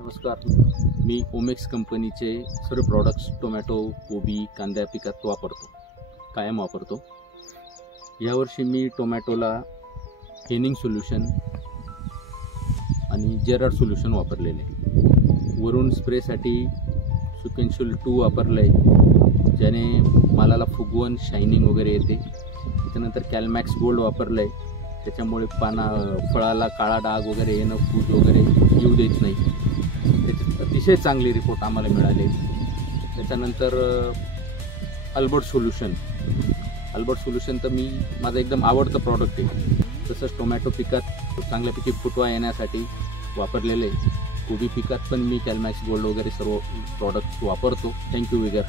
नमस्कार, मी ओमेक्स कंपनीचे सर्व प्रॉडक्ट्स टोमॅटो, कोबी, कांद्या पिकात कायम वापरतो। यावर्षी मी टोमॅटोला हेनिंग सोल्यूशन आणि जेराड सोल्यूशन वापरलेले। वरून स्प्रेसाठी सुकेन्शुल 2 वापरले, ज्याने मालाला फुगवण शायनिंग वगैरे येते। त्यानंतर कॅलमॅक्स गोल्ड वापरले, त्याच्यामुळे फळाला काळा डाग वगैरे येणं, फूट वगैरे येऊ देत नाही। त्याचे अतिशय चांगले रिपोर्ट आम्हाला मिळाले। त्याच्यानंतर अल्बर्ट सोल्यूशन तर माझं एकदम आवडतं प्रॉडक्ट आहे। तसंच टोमॅटो पिकात चांगल्यापैकी फुटवा येण्यासाठी वापरलेले। कोबी पिकात पण मी कॅलमॅक्स गोल्ड वगैरे सर्व प्रॉडक्ट्स वापरतो। Thank you vigour.